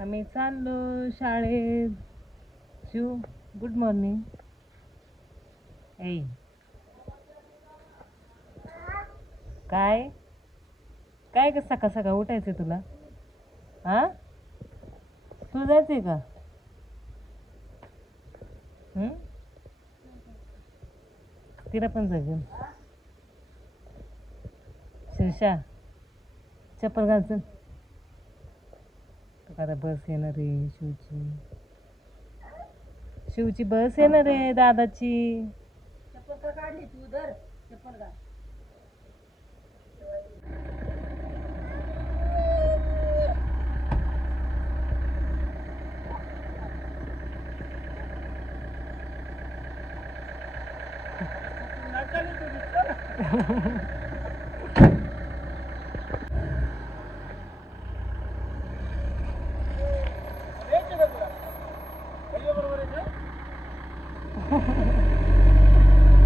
आम्ही चाललो शाळेत. Shiv good morning. ऐ काय काय ग सकाळ सकाळ उठायचंय तुला? हा तू जायचंय का? तिला पण जा घेऊन. शिरशा चप्पल घालचं. आता बस येणार आहे शिवची बस येणार आहे दादाची. चप्पल का काढली तू? धर चप्पल घाल.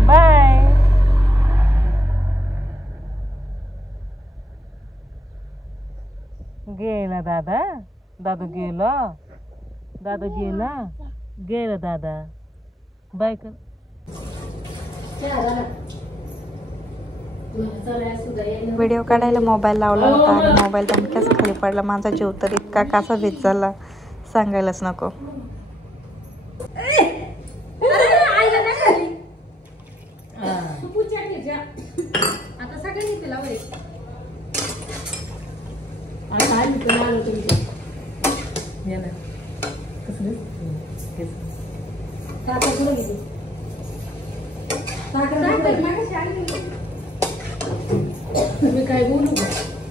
बाय. गेला दादा. दादू गेला. दादा गेला. गेला दादा. बाय कर. व्हिडिओ काढायला मोबाईल लावला होता आणि मोबाईल दणक्याच खाली पडला. माझा जीव तर इतका कासा भीत झाला सांगायलाच नको. आता सगळ्यांनी केला वय. तुम्ही काय बोलू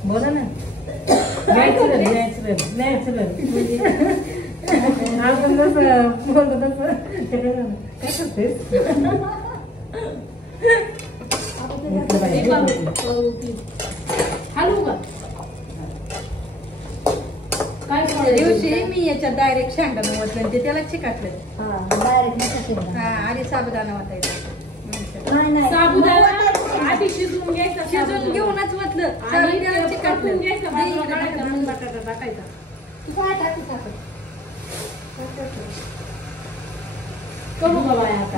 बोला ना. नॅचरल नॅचरल नॅचरल आपण जसं बोलतो तसं काय करतेस? हॅलो का काय दिवशी मी याच्यात डायरेक्ट शेंगदाणा वाटलं ते त्याला चिकाटलं. डायरेक्ट आणि साबुदाणा वाटायचा. साबुदाणा आधी शिजवून घ्यायचा. शिजवून घेऊनच म्हटलं आणि चिकाटून घ्यायचा. बटाटा टाकायचा. तू काय टाकू टाकत करू का बाय आता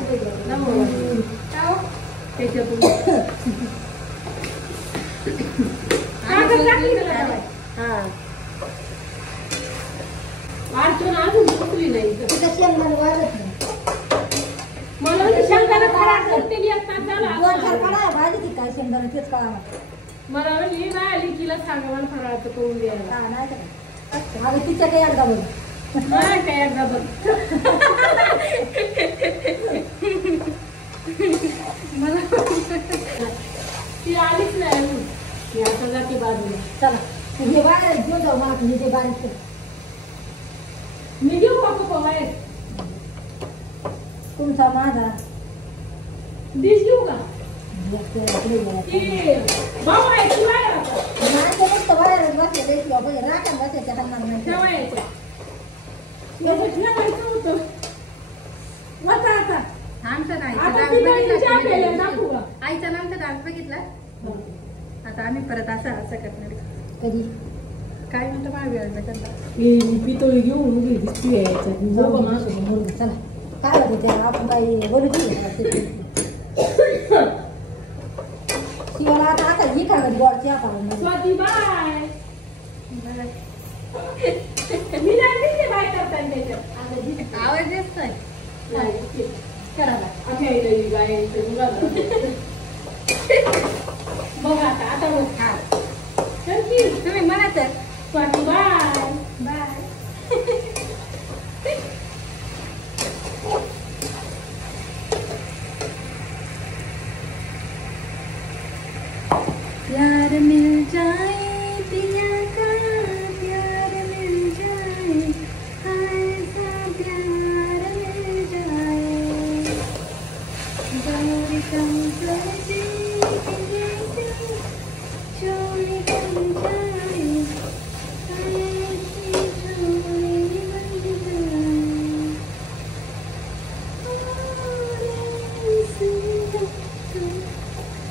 त्याच्यातून अर्चना अजून झोपली नाही. मला शेंगदाणा खराब करते मला म्हणली नाही आली तिला सांगा मला फराळाचं करून द्यायला. तिच्या काही एकदा बघ नाही काय एकदा बघ मला ती आलीच नाही. मी आता जाते बाजूला. चला हे बाहेर घेऊन जाऊ मला ते बारीक. मी घेऊ का बाहेर? तुमचा माझा डिश घेऊ का? बाहेरच बसले राखा बसायच्या आईचा नामचा डान्स बघितला. आता आम्ही परत असं करणार. कधी काय म्हणतो महावीर त्यांना पितळी घेऊन चला काय होते त्या आपण काही बोलू शिवाला आता आता ही खा गोडची स्वाती बाय. मी नाही बाय करताना त्याच्यात आवाज येत नाही. करायला बघा आता बघ खा तुम्ही म्हणा तर स्वाती बाय बाय. प्यार मिल जाए पिया का प्यार मिल जाए ऐसा प्यार मिल जाए गौरी कंपनी चोरी बन जाए ऐसी चोरी बन जाए.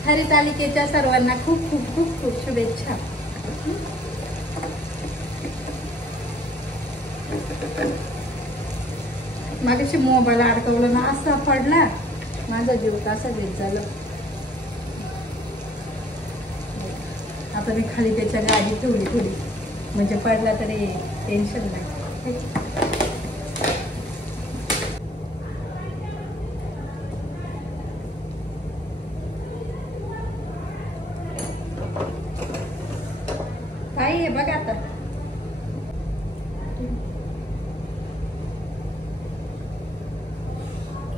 हरितालिकेच्या सर्वांना खूप खूप खूप खूप शुभेच्छा. मागाशी मोबाईल अडकवलं ना असा पडला माझा जीव असा देत झालं. आता मी खाली त्याच्या गाडी ठेवली थोडी म्हणजे पडला तरी टेन्शन नाही. काय आहे बघा आता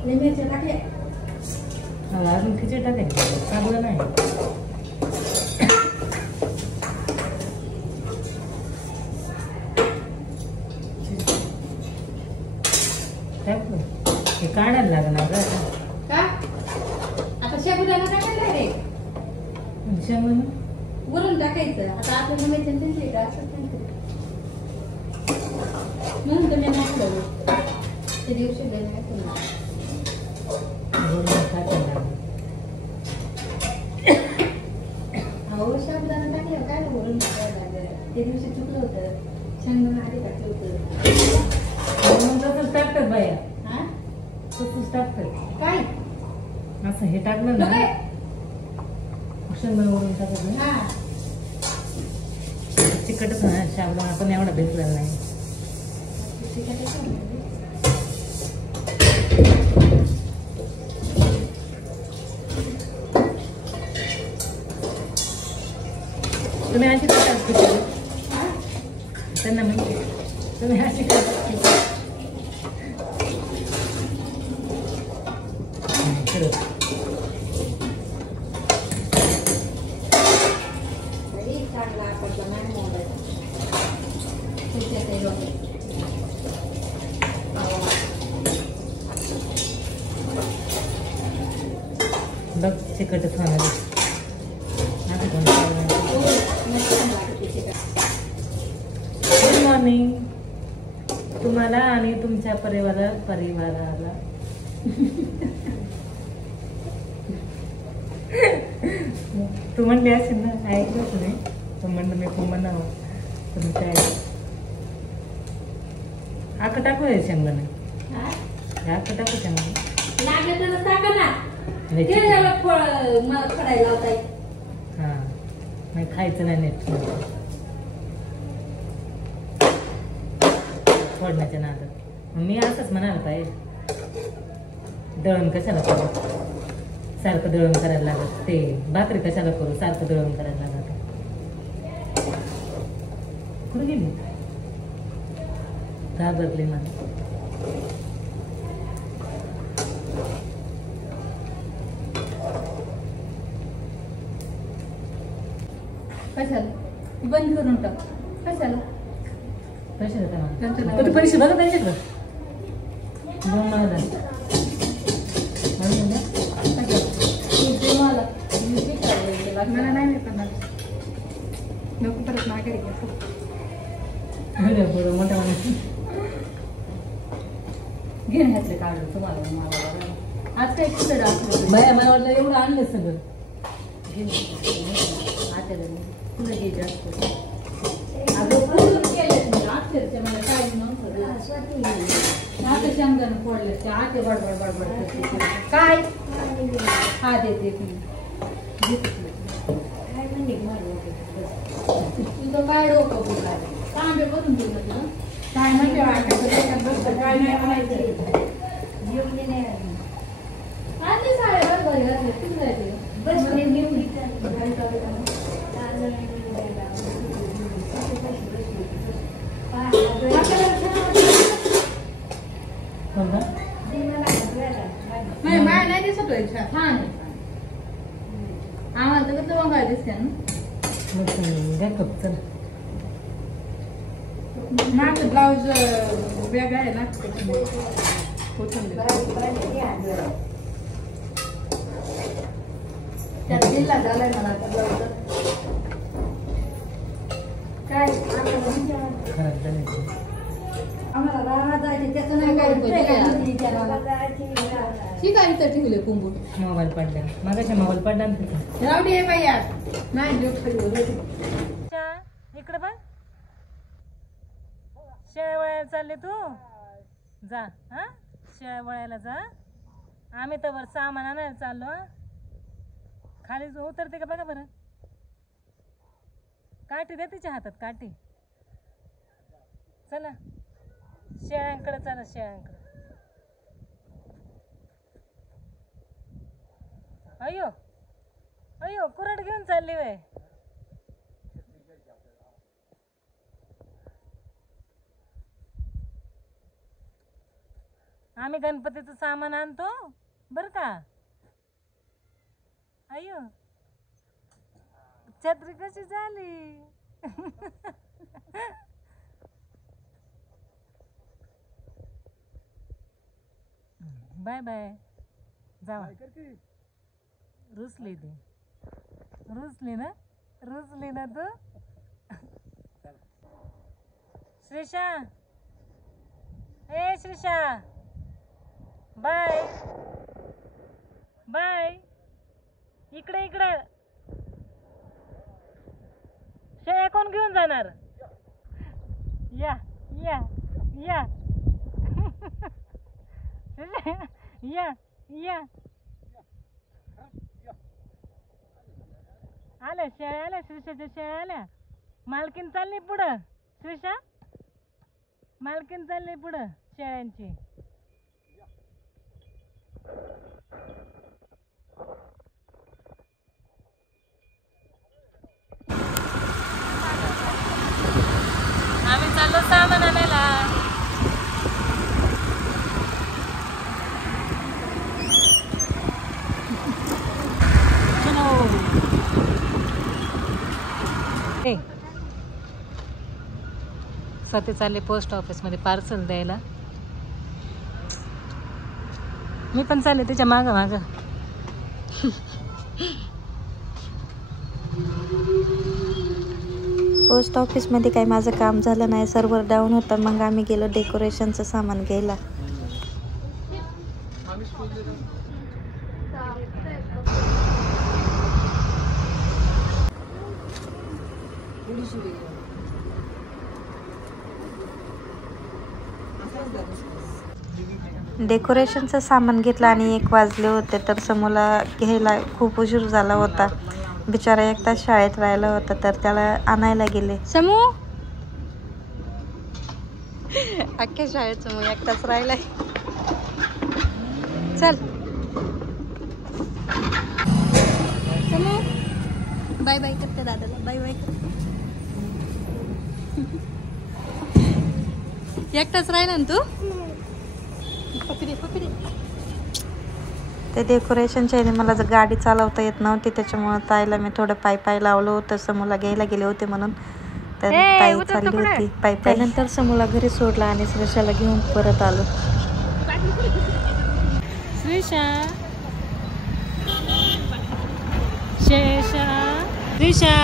लिंबाच्या टाकल्या अजून खिचडी टाकायची चांगलं नाही. हे काढायला लागणार का आता शेंगदाणा टाकायला रे शेंगदाणा वरून टाकायचं. आता आपल्याला माहिती त्यांचे का असं म्हणून तुम्ही म्हटलं ते दिवशी अहो शेंगदाणा टाकलं काय वरून टाकायला लागलं. ते दिवशी चुकलं होतं शेंगदाणा आधी टाकलं होतं. तसंच टाकतात बाया हा तसंच टाकतात. काय असं हे टाकलं तो ना काय शेंगदाणा वरून टाकत नाही. हा चिकटच ना शाबुदाणा पण एवढा भेटलेला नाही. तुम्ही अशी करतात खिचडी त्यांना माहिती तुम्ही अशी करतात बघ चिकटच होणार. गुड मॉर्निंग तुम्हाला आणि तुमच्या परिवाराला तू म्हणली असेल ना ऐकलं तुम्ही तू म्हणलं मी खूप म्हणावं तुमच्या आक टाकू आहे शेंगदाणा आक टाकू शेंगदाणा लागलं तर टाका ना. नाही, ते त्याला मला खडायला लावताय. हा नाही खायचं नाही नीट फोडण्याच्या नादात. मी असंच म्हणायला पाहिजे दळण कशाला करू सारखं दळण करायला लागत. ते भाकरी कशाला करू सारखं दळण करायला लागत. कुठे गेली घाबरली मला. कशाला बंद करून टाक. कशाला पैसे देता त्यांचं मला नाव. तू पैसे बघा त्यांच्याकडं दोन मला द्या. म्हणून द्या. तुझे मला मला नाही मिळणार. नको परत मागे बरं, बरं, मोठ्या माणूस घेण्यातले काढलं तुम्हाला मला आज काय कुठं दाखवलं बाया मला वाटलं एवढं आणलं सगळं. तुला घे जास्त अगं पूर्ण केलेत मी अक्षरशः मला काय नव्हतं. आता शेंगदाणा फोडले ते आते बडबड बडबड करते. काय हा देते तुझं काय डोकं पुढे तांबे करून दिलं तुला काय म्हणजे वाटायचं काय नाही म्हणायचं. आधी साड्या बरोबर घातले कुठं जायचे बस माय नाही दिसत छान आम्हाला तर कसं बघायला दिसते ना. द्या कप चल. माझं ब्लाऊज वेगळा आहे ना. त्यात दिला झालाय मला आता ब्लाऊज. काय खराब झाले. आम्हाला राहणार जायचे त्याचं नाही काय ठीक आहे इथं ठेवले कुंभू मोबाईल पडला मागाच्या मोबाईल पडला ना तिथे. रावडी आहे बाई यार नाही इकडं बघ शेळ्या वळायला चालले तू जा हा शेळ्या वळायला जा. आम्ही तर वर सामान आणायला चाललो. खाली उतरते का बघा बरं. काठी दे तिच्या हातात काठी. चला शेळ्यांकडे चला शेळ्यांकडे. अयो अयो कुऱ्हाड घेऊन चालली वय. आम्ही गणपतीचं सामान आणतो बर का. अयो छत्री कशी झाली. बाय बाय जावा. रुसली ती रुसली ना तू. श्रीषा ए श्रीषा बाय बाय. इकडे इकडे शेळ्या कोण घेऊन जाणार. या या या या या आल्या शेळ्या आल्या. श्रीषाच्या शेळ्या आल्या. मालकीन चालली पुढं. श्रीषा मालकीन चालली पुढं शेळ्यांची. आम्ही चाललो सामान आणायला. स्वाती चालले पोस्ट ऑफिस मध्ये पार्सल द्यायला. मी पण चालले त्याच्या माग माग. पोस्ट ऑफिसमध्ये काही माझं काम झालं नाही. सर्व्हर डाऊन होतं. मग आम्ही गेलो डेकोरेशनचं सामान घ्यायला. डेकोरेशनचं सामान घेतलं आणि 1 वाजले होते. तर समूला घ्यायला खूप उशीर झाला होता. बिचारा एक तास शाळेत राहिला होता तर त्याला आणायला गेले. समू अख्ख्या शाळेत समू एक तास राहिलाय. चल समू बाय बाय करते दादाला. बाय बाय करते. एक तास राहिला ना तू. ते डेकोरेशनच्या ह्याने मला जर गाडी चालवता येत नव्हती त्याच्यामुळे ताईला मी थोडं पाय लावलं होतं. समूला घ्यायला गेले होते म्हणून. तर ताई चालली होती पाय. त्यानंतर समूला घरी सोडला आणि श्रीषाला घेऊन परत आलो. श्रीषा शेषा श्रीषा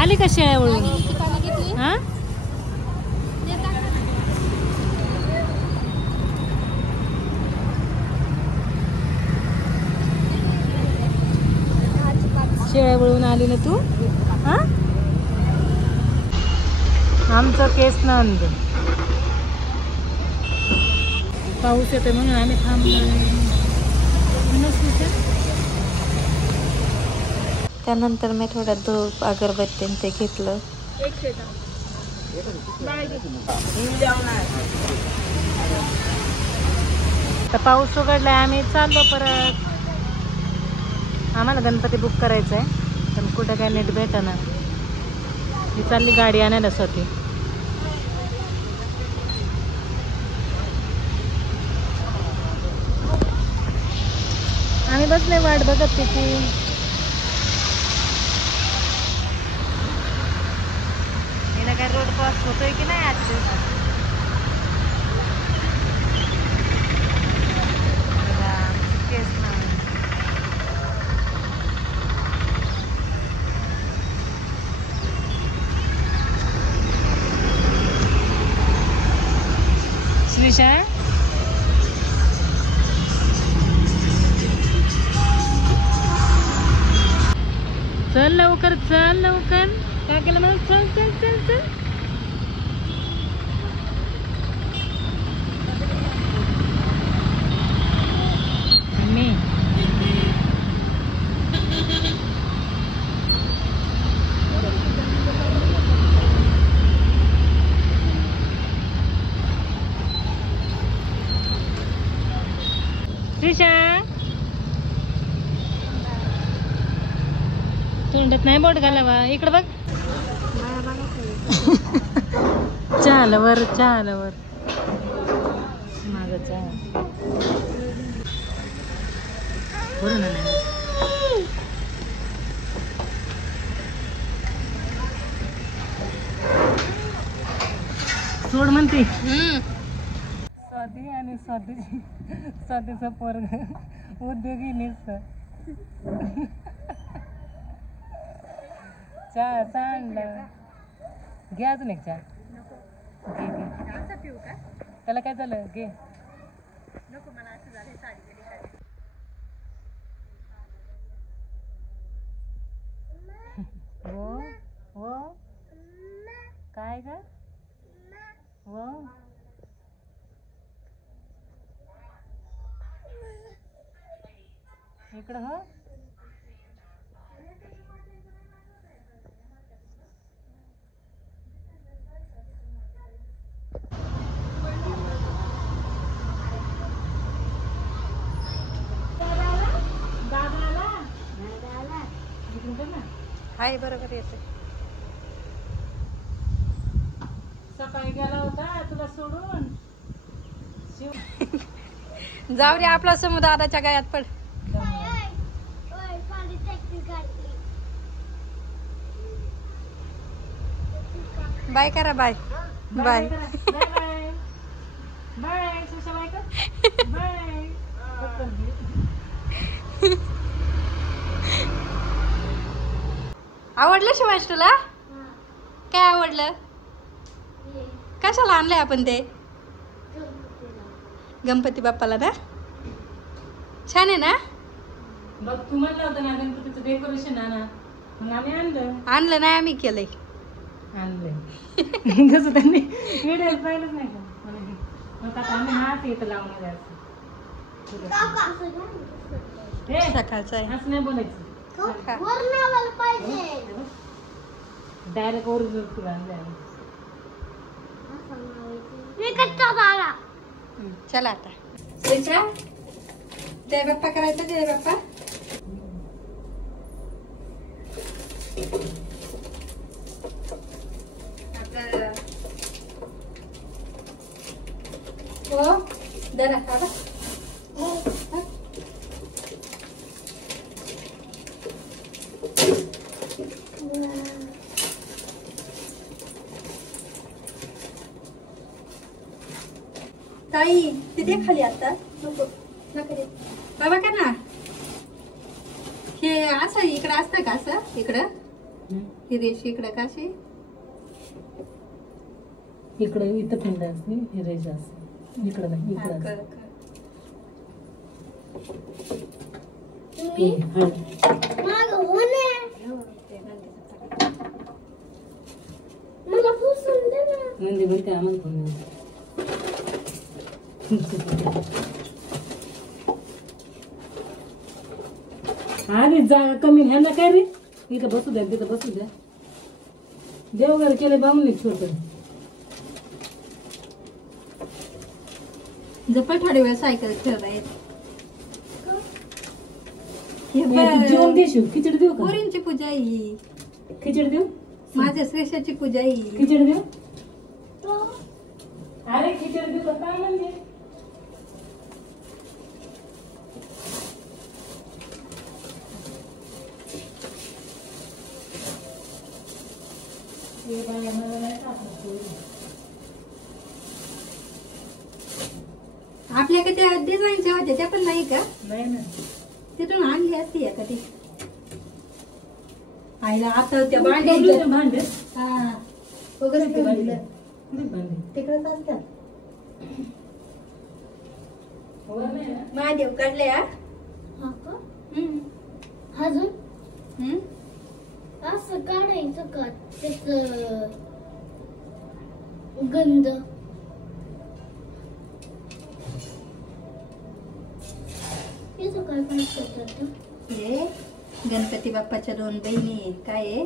आली का शेळ्यावळून. हा शेळ्यावळून आली ना तू. हा आमचं केस नंद. पाऊस येतोय म्हणून आम्ही थांबलो. त्यानंतर मी थोडा धूप अगरबत्ती ते घेतलं. तर पाऊस उघडलाय. आम्ही चाललो परत. आम्हाला गणपती बुक करायचा आहे पण कुठं काय नीट भेटना. मी चालली गाडी आणायला स्वती. आम्ही बसले वाट बघत तिची. हिला काय रोड क्रॉस होतोय की नाही आज दिवसात. केस ना श्रीषा चल लवकर चल लवकर. काय केलं मला. चल चल चल चल रिशा तोंडात नाही बोट घालावा इकडं बघ चहाला वर माझा चहा बरं ना नाही सोड म्हणते स्वाती आणि स्वातीचा पोरग उद्योगी निसतं चहा आणला घे अजून एक चहा घे त्याला काय झालं घे हो काय ग हो इकडं हो आहे बरोबर येते सकाळी गेला होता तुला सोडून जाऊ रे आपला समूह दादाच्या गायात पड बाय करा bye bye bye Susha bye कर बाय आवडलं शिवांश तुला काय आवडलं कशाला आणलंय आपण ते गणपती बाप्पाला ना छान आहे ना बघ तू म्हणलं होतं ना गणपतीचं डेकोरेशन आणा मग आम्ही आणलं नाही आम्ही केलंय आणलंय कसं त्यांनी व्हिडिओ पाहिलंच नाही का मग आता आम्ही हात येतं लावणार आहे सकाळचं आहे असं नाही बोलायचं डायरेक्ट ओरिजिनल फुल आणलंय चला आता जय बाप्पा करायचं जय बाप्पा हो दरा बाबा ताई तिथे खाली आता नको नका दे बाबा का ना हे असं इकडं असतं का असं इकडं ही रेषी इकडं का अशी इकडे इथं पिंड असते हे रेषा असते इकडं नाही इकडं असते. म्हणजे बरं काय आम्हाला पण अरे जागा कमी ह्यांना काय रे इथं बसू द्या तिथं बसू द्या देवघर केले बामून छोट जपा थोडे वेळ सायकल खेळता येत जेवण देशील खिचडी देऊ का पोरींची पूजा ही खिचडी देऊ माझ्या श्रेष्ठाची पूजा ही खिचडी देऊ अरे खिचडी देऊ का काय म्हणजे आपल्याकडे त्या डिझाईनच्या होत्या त्या पण नाही का नाही ना तिथून आणली असती एखादी आईला आता त्या भांडे भांड्या हा वगैरे भांडे तिकडच असतात वर नाही ना महादेव काढले अजून असं काढायचं का त्याच गंध याचं काय पाहिजे हे गणपती बाप्पाच्या 2 बहिणी आहे. काय आहे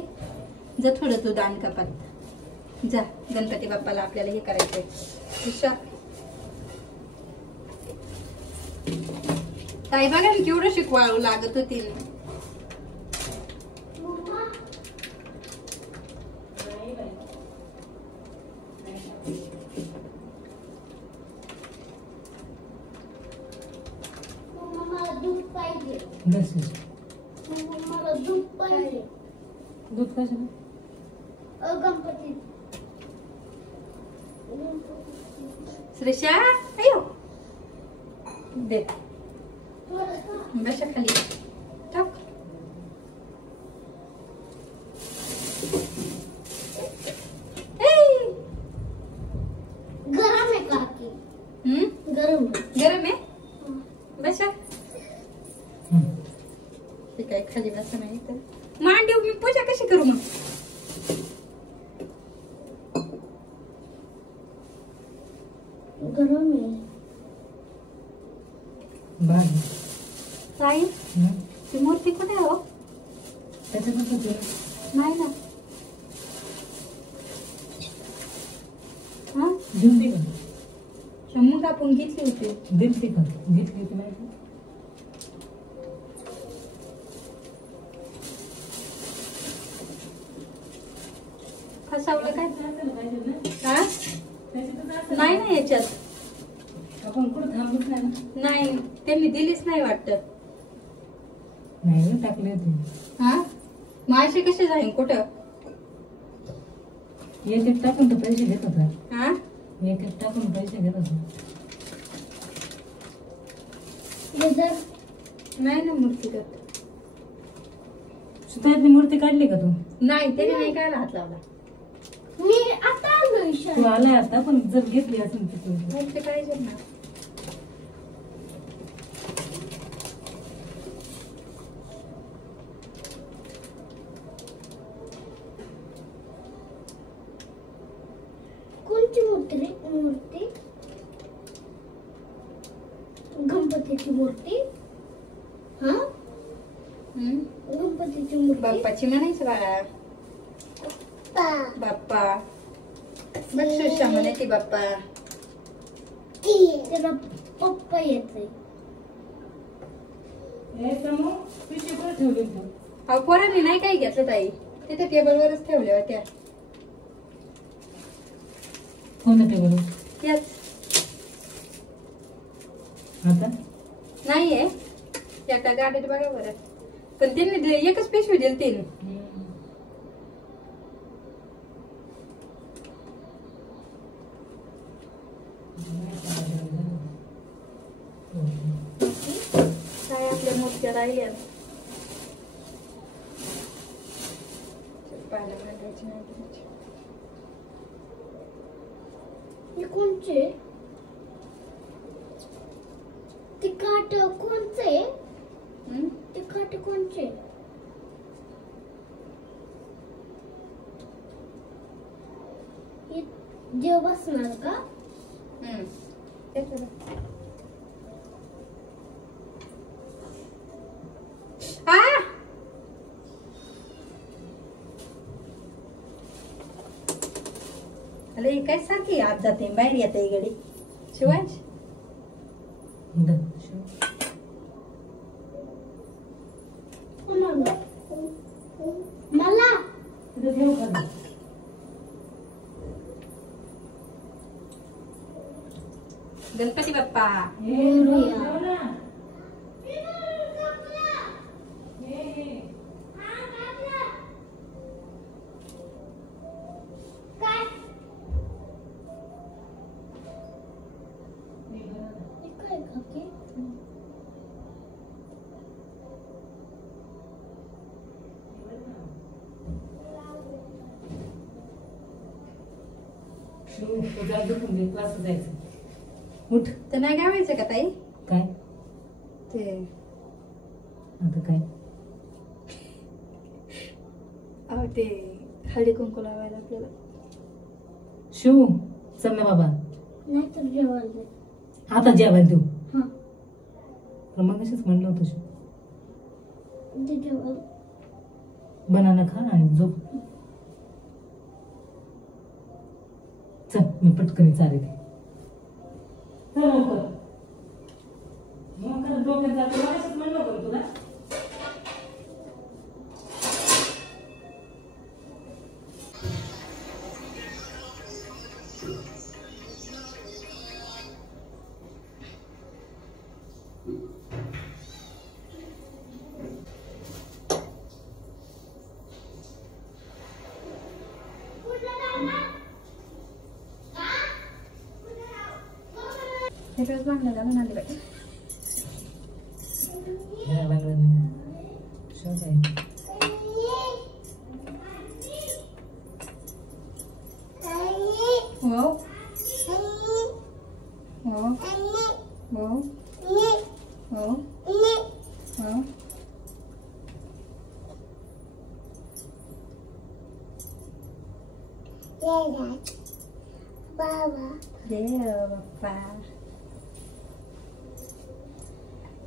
जा थोडं तू दान कपात जा गणपती बाप्पाला आपल्याला हे करायचंय ताई बघा ना केवढं शिकवावं लागत होती. बस दूध कशाला श्रेषा अयो दे बशा खाली टाक. गरम आहे काकी. गरम गरम आहे बशा. ते काय खाली बसा नाही तर मांडीव मी पूजा कशी करू मग. गरम आहे बाग ताई ती मूर्ती कुठे आहे हो. त्याच्यापासून नाही ना हा देऊन दे का मग आपण घेतली होती. दिलती का घेतली होती माहिती फसावलं काय हा नाही ना याच्यात आपण कुठं थांबूच नाही ना. नाही त्यांनी दिलीच नाही वाटत. नाही टाकले होते हा माझे कसे जाईन कुठं. एक एक टाकून तर पैसे घेत होता. हा एक एक टाकून पैसे घेत होता. नाही ना मूर्ती करत. सुतारची मूर्ती काढली का तू नाही त्याने नाही काय हात लावला. मी आता आलो तू आलाय आता पण जर घेतली असेल तर तू मूर्ती काय ना कोणची मूर्ती रे. मूर्ती गणपतीची मूर्ती. हा गणपतीची मूर्ती. बाप्पाची म्हणायचं बाळा. बाप्पा बक्षुषा म्हणायची बाप्पा. त्याला पप्पा येते. पिशवी कुठे ठेवली तू अहो पोरांनी नाही काही घेतलं ताई. तिथे टेबलवरच ठेवल्या होत्या. कोणत्या टेबल याच आता नाहीये एका गाडीत बघा बरं. पण त्यांनी एकच पिशवी दिली तीन. काय आपल्या मूर्त्या राहिल्या पाहायला मांडायची नाही करायची. हे कोणचे. ते काट कोणचे. ते काट कोणचे. हे देव बसणार का. अरे ही काय सारखी आत जाते बाहेर येते ही गडी. शिवांश मला गणपती बाप्पा. उठ तर नाही काय व्हायचं का ताई. काय ते आता काय अहो ते हळदी कुंकू लावायला आपल्याला. शिव चल ना बाबा नाही तर जेवायला. आता जेवायला देऊ. हा पण मग असेच म्हणलं होतं शिव ते जेवायला. बनाना खा आणि झोप. चल मी पटकन चालेल. चल लवकर. मग डोक्यात जातो. रोज बांधला घालून आले बाई. हो हो हो हो हो. बाबा देव बाप्पा.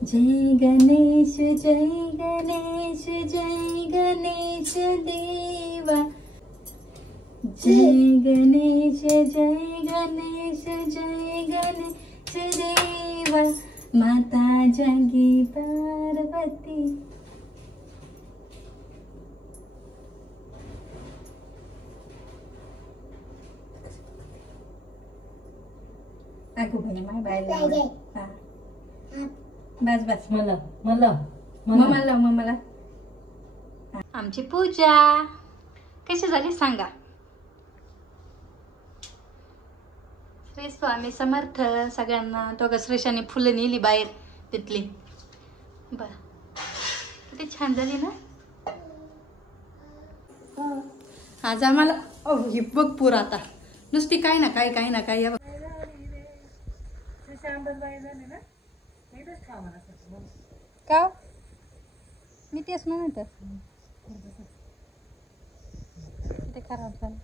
जय गणेश जय गणेश जय गणेश देवा. जय गणेश जय गणेश जय गणेश देवा. माता जागी पार्वती. अगो बाई माय बायला. हा बस बस. मला मला मम्माला मम्माला. आमची पूजा कशी झाली सांगा. श्री स्वामी समर्थ सगळ्यांना. तो श्रीशाने फुलं नेली बाहेर तिथली. बर किती छान झाली ना. आज आम्हाला ही बघ पूर आता नुसती काय ना काय काय ना काय. का मी तेच म्हणत ते खराब झालं.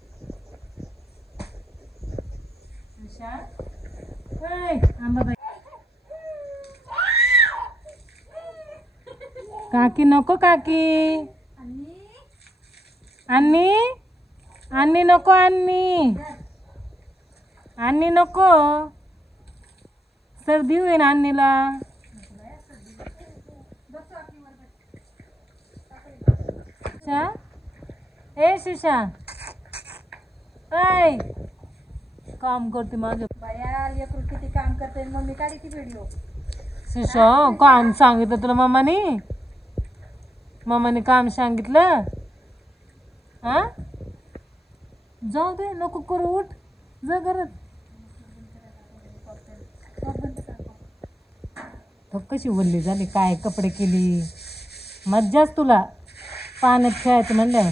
काकी नको काकी. अन्नी अन्नी नको. अन्नी अन्नी नको. सर्दी होईल अन्नीला. ए शिशा ऐ काम करते माझं. बाया लेकरू किती काम करते. मम्मी काढी ती व्हिडिओ. शिशा काम सांगितलं तुला मम्माने काम सांगितलं. हा जाऊ दे नको करू. उठ जा घरात. कशी वल्ली झाली काय कपडे केली. मज्जाच तुला पाण्यात खेळायचं म्हणलं.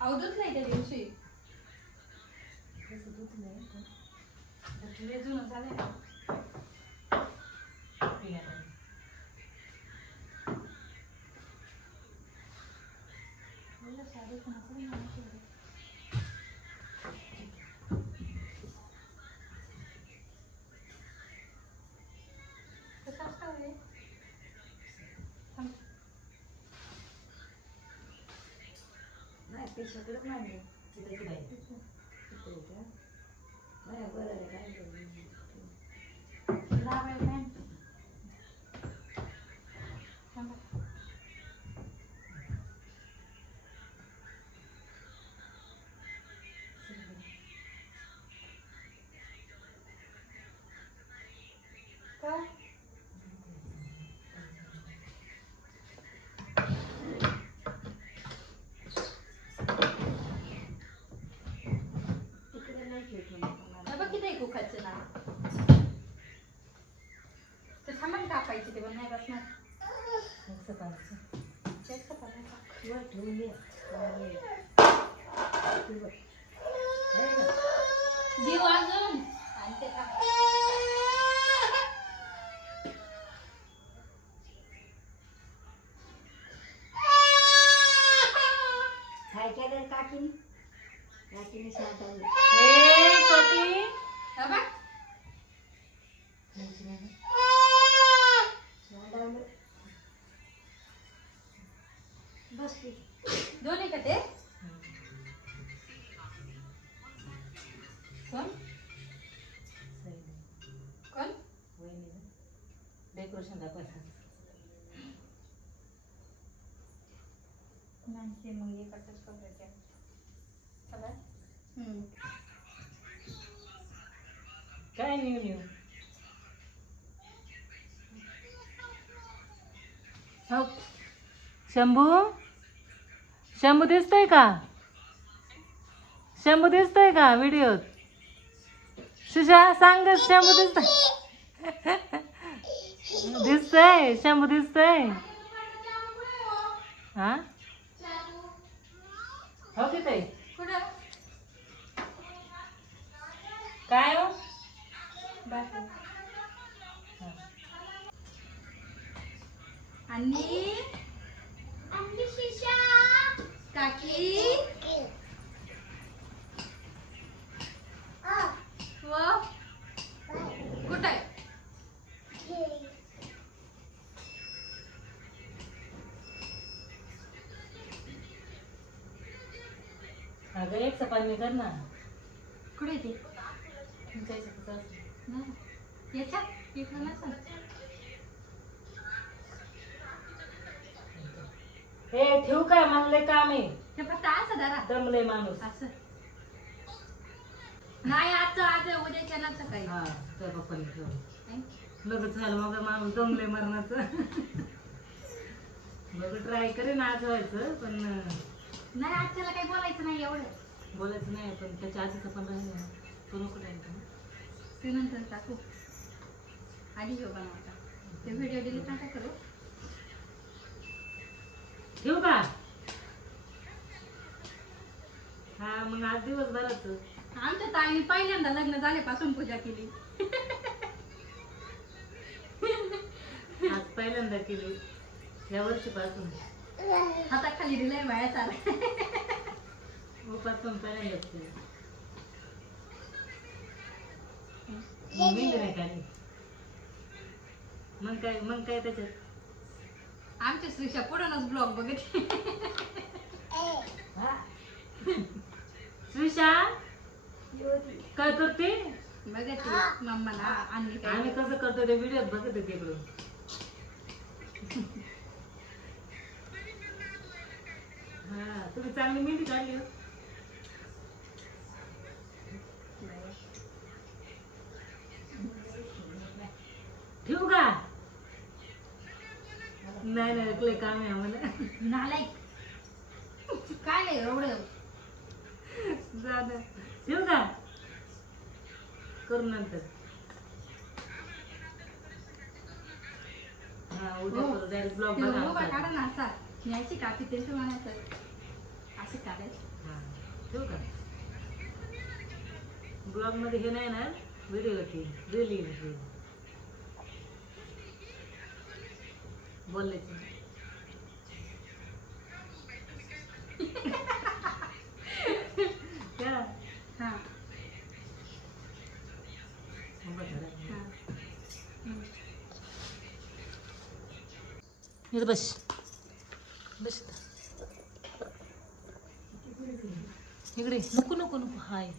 अवधूत नाही त्या दिवशी जुनं झालंय ना. कापायची ते पण नाही बसणार. देऊ अजून आणि ते काय केलं काकीने सांगताना दोन्ही का ते कोण कोण डेकोरेशन दाखवायचं. नाही मग एकच कपड्याच्या काय न्यू न्यू हो शंभू शंभू दिसतोय का? शंभू दिसतोय का व्हिडिओत? सुशा सांग ग, शंभू दिसतोय? दिसतोय शंभू दिसतोय? हा हो की ताई? काय हो? आणि शिशा काकी व कुठे आहे? अगं एक चपाती कर ना. कुठे आहे ते? तुमच्या इथं असं. नाही याच्यात इकडं नसेल. हे ठेवू काय? मला लय काम आहे. ते फक्त असं धरा दमलय माणूस. असं नाही आज उद्याच्या ना सकाळी. हा त्या पप्पाने ठेवलं. लगेच झालं मग माणूस दमलय मरणाचं. बघ ट्राय करेन आज व्हायचं पण नाही आज त्याला काही बोलायचं नाही एवढं. बोलायचं नाही पण त्याच्या आधीचं पण राहिलं ना. तो नको राहिलं. ते नंतर टाकू. आधी घेऊ बनवता. ते व्हिडिओ डिलीट नका करू. ठेवू का? हा मग आज दिवसभराच. आमच्या ताईने पहिल्यांदा लग्न झाल्यापासून पूजा केली. आज पहिल्यांदा केली या वर्षीपासून. हाताखाली दिलाय बाया चाल. उपास पण पहिल्यांदाच केली. मिळलं नाही काही. मग काय त्याच्यात? आमच्या श्रीषा पुढूनच ब्लॉग बघते. श्रीषा काय करते? बघते मम्माला आणि आम्ही कसं करतो ते व्हिडिओ बघते तिकडून. हा तुम्ही चांगली मेहंदी काढली हो. ठेवू का? नाही लय काम आहे आम्हाला. नालायक काय नाही एवढं. झालं ठेवू का? करू नंतर. हा उद्या करू. डायरेक्ट ब्लॉग बघा. काढा ना असा न्यायची कापी त्यांचं म्हणायचं असं काढायचं. हा ठेवू का? ब्लॉग मध्ये हे नाही ना व्हिडिओ होती रील बोलायचं. हा इथं बस बस इकडे. नको नको नको. हाय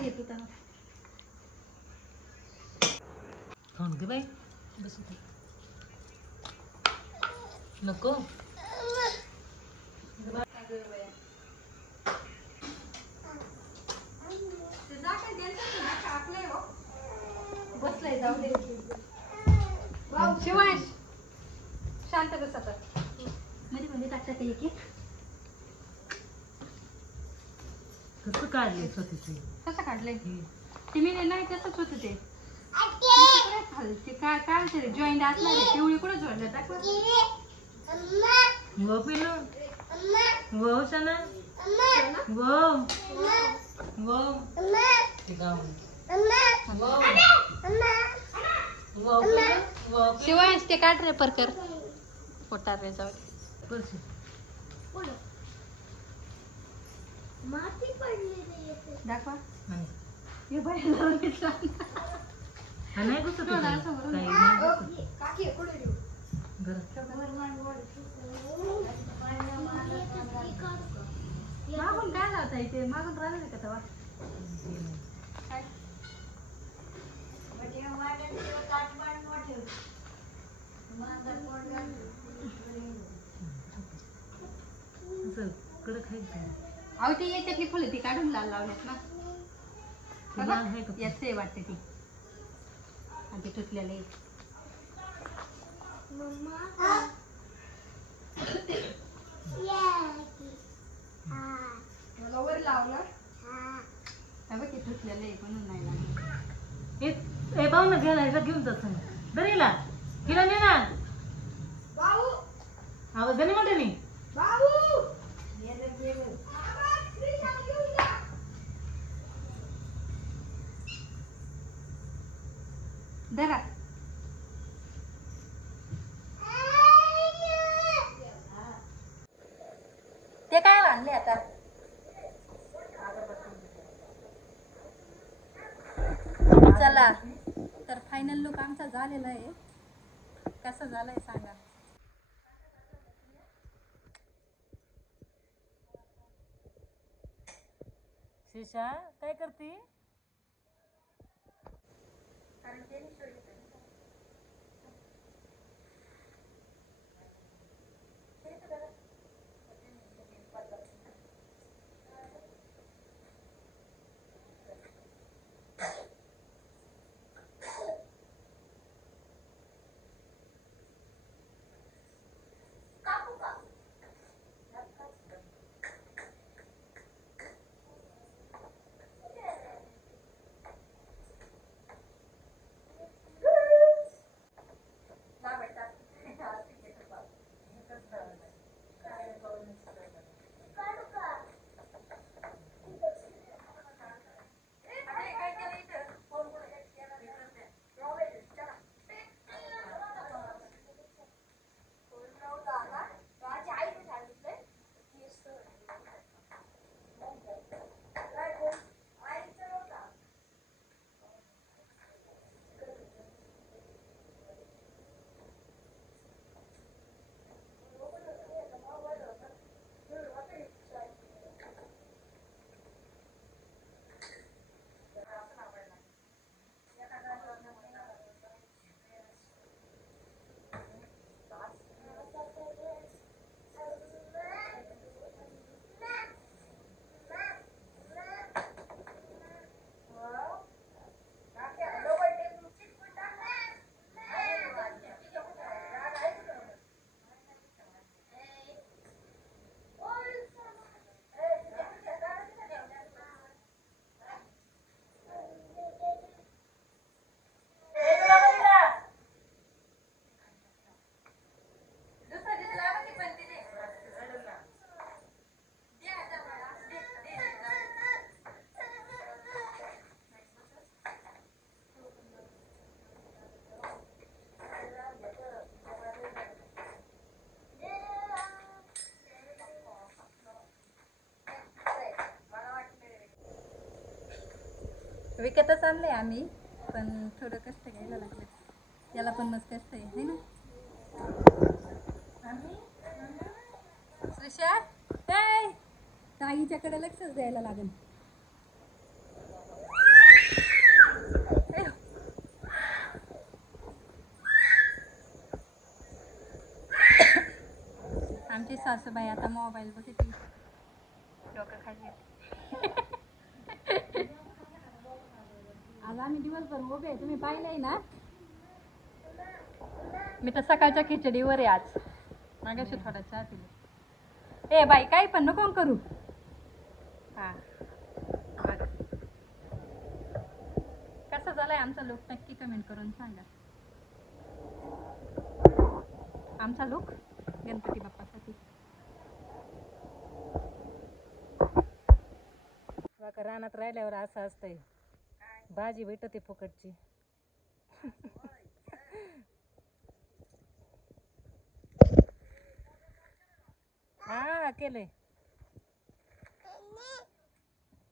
येत होता खाऊन घे बाई. बस नको. बसलाय जाऊ दे. शिवांश शांत बस आता. मध्ये मध्ये टाकतात एक एक. कसं काढले स्वतःचे? कसं काढलंय? ते मी नाही तसंच होतं ते. ते काय काय होतं रे जॉईंट असणार आहे. पिवळी कुठं जोडलं दाखव. वो पिलू वो सना वो वो शिवांश ते काढ रे परकर. पोटार रे जाऊ दे. माती पडलेली दाखवा. नाही हे बाहेर लावून घेतला. घुसत काही नाही घुसत. मागून काय लावता इथे मागून राहिलं का तेव्हा काय कडक आहे का? अहो ती याच्यातली फुलं ती काढून लाल लावल्यात ना ती लाल आहे का? याच आहे वाटते ती आणि ते तुटलेले मला वर लावलं बघ ते तुटलेले म्हणून नाही लागलं ए भाऊ ना घ्यायला हिला घेऊन जात दरीला हिला ने ना आवाज दे ना म्हणते नी धरा ते काय आणले आता चला तर फायनल लुक आमचा झालेला आहे कसं झालंय सांगा शिशा काय करते विकतच आणलंय आम्ही पण थोडं कष्ट घ्यायला लागलं याला पण मस्त कष्ट आहे है ना श्रीषा काय ताईच्याकडे लक्षच द्यायला लागेल आमची सासूबाई आता मोबाईल बघितली डोकं खाली आज आम्ही दिवसभर उभे तुम्ही पाहिलंय ना मी तर सकाळच्या खिचडीवर आहे आज मागाशी थोडा चहा पिले ए बाई काही पण नको करू हा कसं झालंय आमचा लुक नक्की कमेंट करून सांगा आमचा लुक गणपती बाप्पासाठी रानात राहिल्यावर असं असतंय भाजी भेटते फुकटची हा केलंय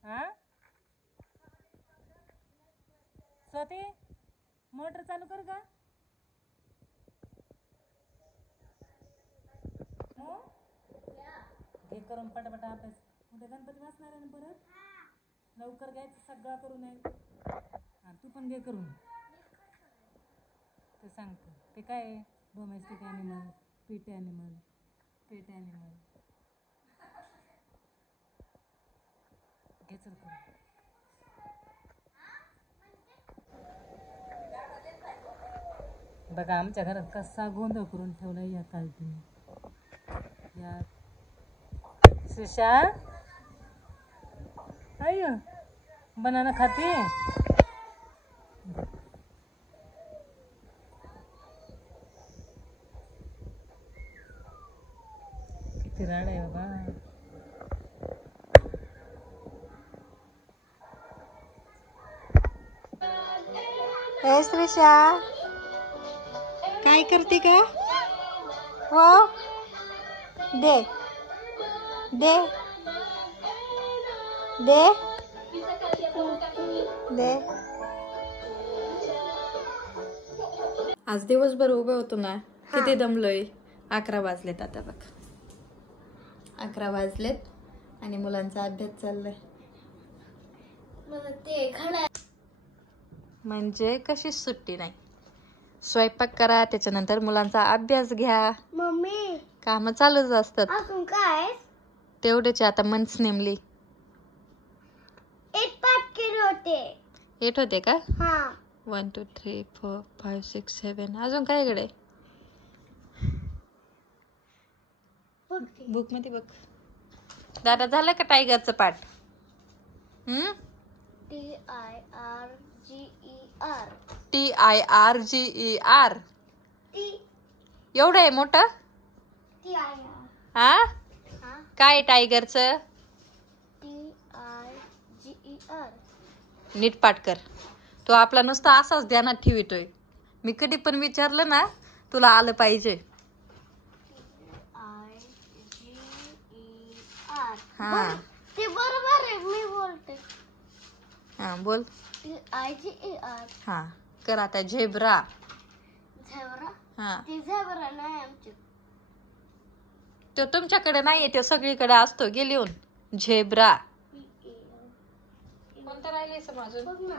हा स्वाती मोटर चालू कर का हे करून पटापटा अभ्यास. उद्या गणपती वाचणार आहे ना परत. लवकर घ्यायचं सगळं करून आहे. हा तू पण घे करून. ते सांगतो ते काय आहे डोमेस्टिक ॲनिमल, पेट ॲनिमल, पेट ॲनिमल. घे चल करून. बघा आमच्या घरात कसा गोंधळ करून ठेवला या कालतीने. या शिशा आय बनाना खाते. किती राड आहे बाबा. हे श्रीषा काय करते का? हो दे दे दे दे. आज दिवसभर उभे होतो ना, किती दमलोय. 11 वाजलेत आता बघ. 11 वाजलेत आणि मुलांचा अभ्यास चाललाय. म्हणजे कशीच सुट्टी नाही. स्वयंपाक करा, त्याच्यानंतर मुलांचा अभ्यास घ्या. मम्मी काम चालूच असतात. अजून काय तेवढेच आता मंथ्स नेमली 8 पाठ केले होते. 8 होते का? हा 1 2 3 4 5 6 7. अजून काय कडे बुक मध्ये बघ. दादा झालं का टायगरचं पाठ? TIRGER एवढं आहे मोठं. हा काय टायगरचं? TIGER. नीट पाठ कर. तो आपला नुसता असाच ध्यानात ठेवितोय. मी कधी पण विचारलं ना तुला आलं पाहिजे. हा ते बरोबर आहे मी बोलते. हा बोल. TIGER. हा कर आता. झेब्रा. झेब्रा. हा ते झेब्रा नाही आमचे. तो तुमच्याकडे नाहीये, तो सगळीकडे असतो. गेली लिहून. झेब्रा. कोणतं राहिले समजून? बघ ना.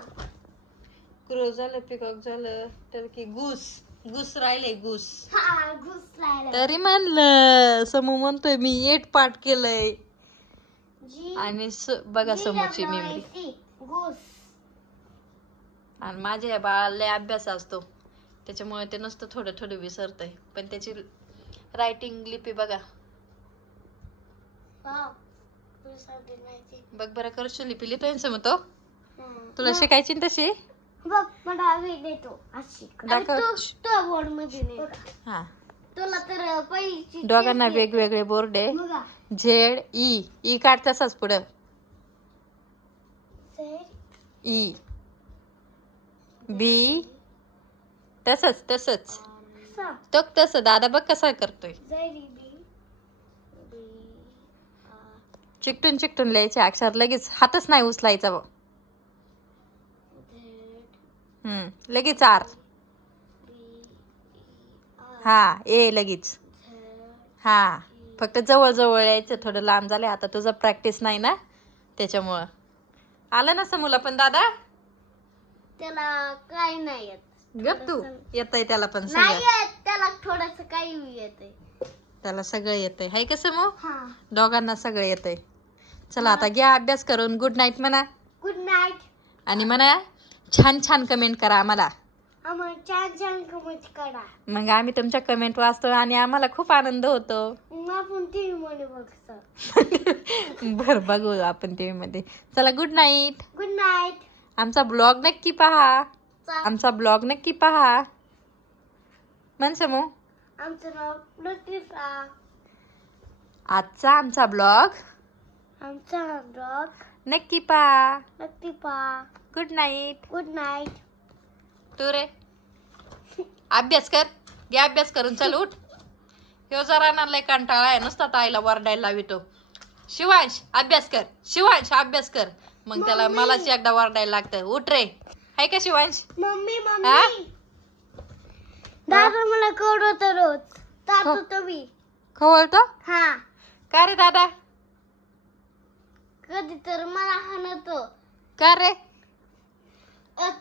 क्रो झालं, पिकॉक झालं, तर की गूस. गूस राहिले गूस. हा घुस राहिला. तरी म्हणलं समू म्हणतोय मी 8 पाठ केलंय. आणि बघा समूची मेमरी. घुस. आणि माझ्या या बाळाला लय अभ्यास असतो, त्याच्यामुळे ते नुसतं थोडं थोडं विसरतंय. पण त्याची रायटिंग लिपी बघा. बघ बरं करशो लिपी लिहितोय समोर तो. तुला शिकायची ना तशी. बघ मला देतो अशी. तो बोर्ड मध्ये नाही. हा तुला तर पहिली दोघांना वेगवेगळे बोर्ड आहे. बघा. ZE काढ तसाच पुढं. E B तसंच तसंच तो तसं. दादा बघ कसा करतोय. चिकटून चिकटून लिहायचे अक्षर. लगेच हातच नाही उचलायचा बघ. लगेच R. हा ए लगेच. हा फक्त जवळ जवळ यायचं. थोडं लांब झालंय आता. तुझं प्रॅक्टिस नाही ना त्याच्यामुळं. आलं ना समूला पण दादा. त्याला काय नाही येत. गप तू. येतंय त्याला पण नाही सगळं. येत त्याला. थोडस काही येतंय. त्याला सगळं येतंय. हाय का समू? हा दोघांना सगळं येतंय. चला आता घ्या अभ्यास करून. गुड नाईट म्हणा. Good night. आणि म्हणा छान छान कमेंट करा आम्हाला. आम्हाला छान छान कमेंट करा. मग आम्ही तुमच्या कमेंट वाचतो आणि आम्हाला खूप आनंद होतो. मग आपण टीव्ही मध्ये बघतो. बर बघू आपण टीव्ही मध्ये. चला गुड नाईट. Good night. आमचा ब्लॉग नक्की पहा. आमचा ब्लॉग नक्की पहा. म्हण समू. आमचं नाव लतीफा. आजचा आमचा ब्लॉग आमचा ब्लॉग नक्की पहा. Latifa. Good night. Good night. तू रे अभ्यास कर. घे अभ्यास करून. चल उठ. ह्यो जरा लय कंटाळा आहे. नुसता ताईला वरडायला लावितो. शिवांश अभ्यास कर. शिवांश अभ्यास कर. मग त्याला मलाच एकदा वरडायला लागतं. उठ रे. हाय का शिवांश? मम्मी मम्मी दादा मला कळवतो रोज. दादा तुम्ही खवळतो हा का रे दादा? कधी तर मला हाणतो. का रे?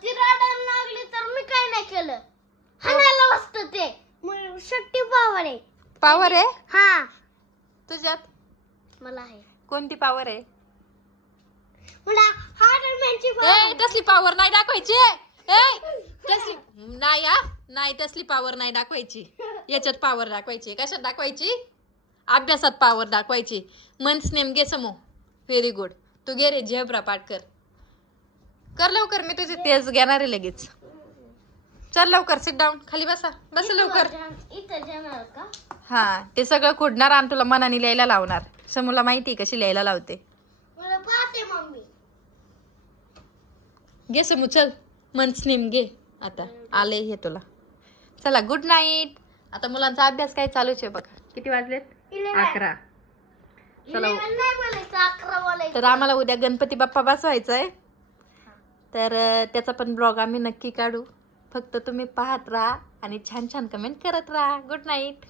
ती रडायला लागली तर मी काय नाही केलं. हाणायला बसतं ते. मग शक्ती पावर आहे. पावर आहे हा तुझ्यात? मला आहे. कोणती पावर आहे? मला हार्डमॅनची ए तसली पावर नाही दाखवायची. तसली नाही नाही, तसली पावर नाही दाखवायची. याच्यात पावर दाखवायची. कशात दाखवायची? अभ्यासात पावर दाखवायची. मंथ्स नेम घे समो. Very good. तू घे रे झेब्रा पाठ कर लवकर. मी तुझे तेच घेणार आहे लगेच. चल लवकर सिट डाऊन. खाली बसा. बस लवकर. इथं जाणार का? हा ते सगळं खोडणार आणि तुला मनाने लिहायला लावणार. समूला माहिती कशी लिहायला लावते. मला पाहते मम्मी. घे समू चल. मंथ्स नेम घे. आता आले हे तुला. चला गुड नाईट. आता मुलांचा अभ्यास काय चालूच आहे बघा. किती वाजलेत? 11. चला 11 नाही बोलायचं, 11 बोलायचं. तर आम्हाला उद्या गणपती बाप्पा बसवायचा आहे. तर त्याचा पण ब्लॉग आम्ही नक्की काढू. फक्त तुम्ही पाहत राहा आणि छान छान कमेंट करत राहा. Good night.